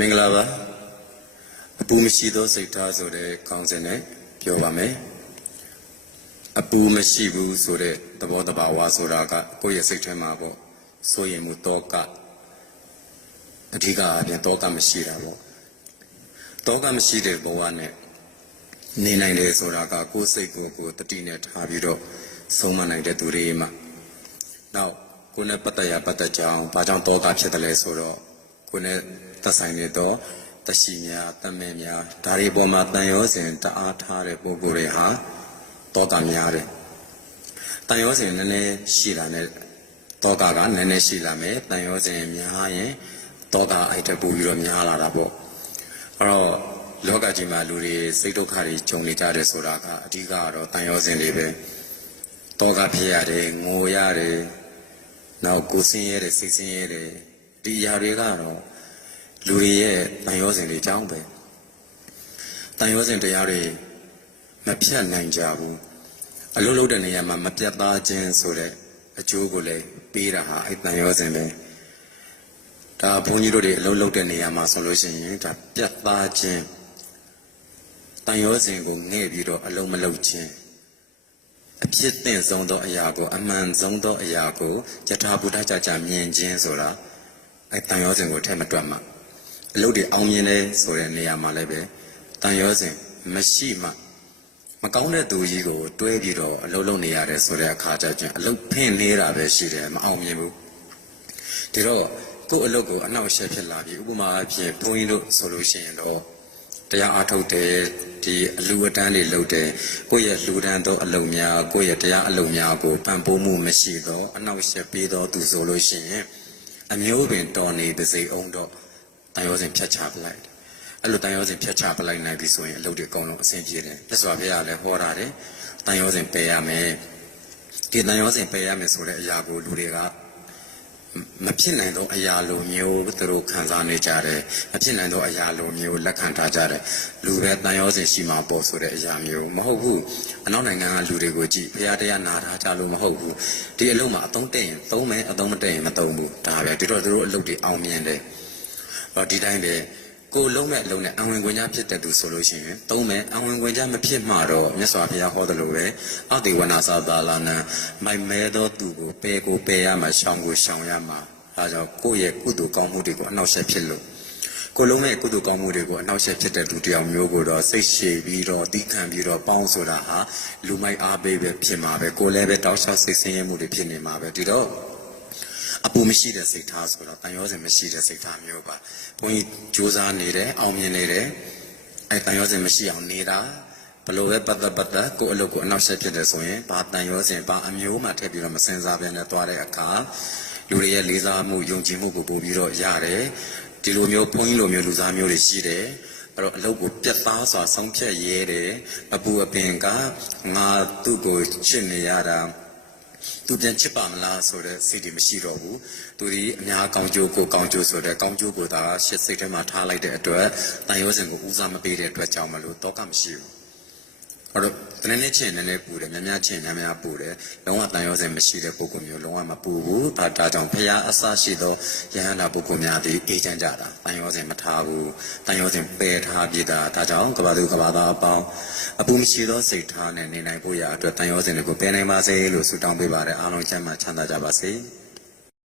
မင်္ဂလာပါအပူမရှိသောစိတ်ထားဆိုတဲ့ခေါင်းစဉ်နဲ့ပြောပါမယ်အပူမရှိဘူးဆိုတဲ့သဘောတဘာဝဆိုတာကကိုယ့်ရဲ့စိတ်ထဲမှာပေါ့ဆိုရင်မူတောကအဓိကအပြင်တောကမရှိတာပေါ့တောကမရှိတဲ့ဘဝနဲ့နေနိုင်တယ်ဆိုတာကကိုယ်စိတ်ကိုတတိနဲ့ထားပြီးတော့ဆုံးမနိုင်တဲ့သူတွေမှာနောက်ကိုယ်နဲ့ပတ်သက်ကြောင်းဘာကြောင့်တောကဖြစ်တယ်လဲဆိုတော့ကိုယ်နဲ့သက်ဆိုင်နေတော့တရှိများတမဲများဒါတွေပေါ်မှာတန်ရောစဉ်တအားထားတဲ့ပုဂ္ဂိုလ်တွေဟာတောကများတယ်တန်ရောစဉ်နည်းနည်းရှိလာနဲ့တောကနည်းနည်းရှိလာမယ်တန်ရောစဉ်များရင်တောကအဲ့တက်ပူပြီးတော့များလာတာပေါ့အဲ့တော့လောကကြီးမှာလူတွေစိတ်ဒုက္ခတွေကြုံနေကြတယ်ဆိုတာကအဓိကကတော့တန်ရောစဉ်တွေပဲတောကဖြစ်ရတယ်ငိုရတယ်နောက်ကိုယ်ဆင်းရဲတယ်စိတ်ဆင်းရဲတယ်ဒီအရာတွေကတော့လူတွေရဲ့တန်ရောစဉ်တွေအကြောင်းပဲတန်ရောစဉ်တရားတွေမဖြတ်နိုင်ကြဘူးအလုံးလုံးတဲ့နေရာမှာမပြတ်သားခြင်းဆိုတဲ့အကျိုးကိုလည်းပေးတာဟာအဲ့တန်ရောစဉ်ပဲဒါဘုန်းကြီးတို့တွေအလုံးလုံးတဲ့နေရာမှာဆိုလို့ရှိရင်ဒါပြတ်သားခြင်းတန်ရောစဉ်ကိုငဲ့ပြီးတော့အလုံးမလုံးခြင်းအဖြစ်သင့်ဆုံးသောအရာကိုအမှန်ဆုံးသောအရာကိုယထာဘုဒ္ဓကြမြင်ခြင်းဆိုတာအဲ့တန်ရောစဉ်ကိုထဲမတွက်မှာအလုပ်တွေအောင်မြင်တယ်ဆိုတဲ့နေရာမှာလည်းပဲတန်ရောစဉ်မရှိမှမကောင်းတဲ့သူကြီးကိုတွဲပြီးတော့အလုပ်လုပ်နေရတယ်ဆိုတဲ့အခါကျရင်အလုပ်ဖင့်နေတာပဲရှိတယ်မအောင်မြင်ဘူးဒီတော့ကိုယ့်အလုပ်ကိုအနှောက်အယှက်ဖြစ်လာပြီးဥပမာအဖြစ်ဘုန်းကြီးတို့ဆိုလို့ရှိရင်တော့တရားအားထုတ်တယ်ဒီအလူအတန်းတွေလုပ်တယ်ကိုယ့်ရဲ့လူတန်းသောအလုပ်များကိုယ့်ရဲ့တရားအလုပ်များကိုပံ့ပိုးမှုမရှိတော့အနှောက်အယှက်ပေးတော့သူဆိုလို့ရှိရင်အမျိုးပင်တော်နေပါစေအောင်တော့တန်ရောစဉ်ဖြတ်ချပလိုက်အဲ့လိုတန်ရောစဉ်ဖြတ်ချပလိုက်နိုင်ပြီဆိုရင်အလုပ်တွေအကုန်လုံးအဆင်ပြေတယ်လက်စွာဘုရားလည်းဟောတာတယ်တန်ရောစဉ်ပယ်ရမယ်ဒီတန်ရောစဉ်ပယ်ရမယ်ဆိုတဲ့အရာကိုလူတွေကမဖြစ်နိုင်သောအရာလိုမျိုးသူတို့ခံစားနေကြတယ်မဖြစ်နိုင်သောအရာလိုမျိုးလက်ခံထားကြတယ်လူပဲတန်ရောစဉ်ရှိမှာပေါ့ဆိုတဲ့အရာမျိုးမဟုတ်ဘူးအနောက်နိုင်ငံကလူတွေကိုကြည့်ဘုရားတရားနာထားကြလို့မဟုတ်ဘူးဒီအလုံးမှာအသုံးတည့်ရင်သုံးမယ်အသုံးမတည့်ရင်မသုံးဘူးဒါပဲဒီတော့သူတို့အလုပ်တွေအောင်မြင်တယ်ဒီတိုင်းပဲကိုလုံးမဲ့အလုံးနဲ့အဝင်ခွင့်ကြဖြစ်တဲ့သူဆိုလို့ရှိရင်သုံးမယ်အဝင်ခွင့်ကြမဖြစ်မှတော့မြတ်စွာဘုရားဟောတယ်လို့ပဲအတေဝနာသာသာလာနံမိုက်မဲသောသူကိုပယ်ရမှာရှောင်ကိုရှောင်ရမှာအဲဒါကြောင့်ကိုယ့်ရဲ့ကုသိုလ်ကောင်းမှုတွေကိုအနှောက်အယှက်ဖြစ်လို့ကိုလုံးမဲ့ကုသိုလ်ကောင်းမှုတွေကိုအနှောက်အယှက်ဖြစ်တဲ့သူတယောက်မျိုးကိုတော့စိတ်ရှည်ပြီးတော့တီးခံပြီးတော့ပေါင်းဆိုတာဟာလူမိုက်အားပေးပဲဖြစ်မှာပဲကိုလည်းပဲတောက်လျှောက်စိတ်ဆင်းရဲမှုတွေဖြစ်နေမှာပဲဒီတော့အပူမရှိတဲ့စိတ်ထားဆိုတော့တန်ရောစဉ်မရှိတဲ့စိတ်ထားမျိုးပါဘုန်းကြီးကြိုးစားနေတယ်အောင်မြင်နေတယ်အဲတန်ရောစဉ်မရှိအောင်နေတာဘလို့ပဲပတ်သက်ကိုယ့်အလုပ်ကိုအနောက်ဆက်ဖြစ်တယ်ဆိုရင်ဘာတန်ရောစဉ်ဘာအမျိုးမှထည့်ပြီးတော့မစင်စားပြန်နဲ့သွားတဲ့အခါလူတွေရဲ့လေးစားမှုယုံကြည်မှုကိုပို့ပြီးတော့ရတယ်ဒီလိုမျိုးဘုန်းကြီးလိုမျိုးလူစားမျိုးတွေရှိတယ်အဲ့တော့အလုပ်ကိုပြတ်သားစွာဆုံးဖြတ်ရဲတယ်အပူအပင်ကငါသူ့ကိုချစ်နေရတာသူပြန်ချစ်ပါမလားဆိုတဲ့စိတ်တွေမရှိတော့ဘူးသူဒီအများကောင်းကျိုးကိုကောင်းကျိုးဆိုတဲ့ကောင်းကျိုးကိုသာရှစ်စိတ်ထဲမှာထားလိုက်တဲ့အတွက်တန်ရောစဉ်ကိုဦးစားမပေးတဲ့အတွက်ကြောင့်မလို့တောကမရှိဘူးအဲ့တော့နည်းနည်းချင်းနည်းနည်းပူတယ်များများချင်းများများပူတယ်လုံးဝတန်ရောစဉ်မရှိတဲ့ပုဂ္ဂိုလ်မျိုးလုံးဝမပူဘူးဒါကြောင့်ဖရာအစရှိသောယဟန္တာပုဂ္ဂိုလ်များသည်အေးချမ်းကြတာတန်ရောစဉ်မထားဘူးတန်ရောစဉ်ပယ်ထားပြတာဒါကြောင့်ကဘာသူကဘာသားအပေါင်းအပူမရှိသောစိတ်ထားနဲ့နေနိုင်ဖို့ရာအတွက်တန်ရောစဉ်တွေကိုပယ်နိုင်ပါစေလို့ဆုတောင်းပေးပါတယ်အားလုံးချမ်းသာကြပါစေ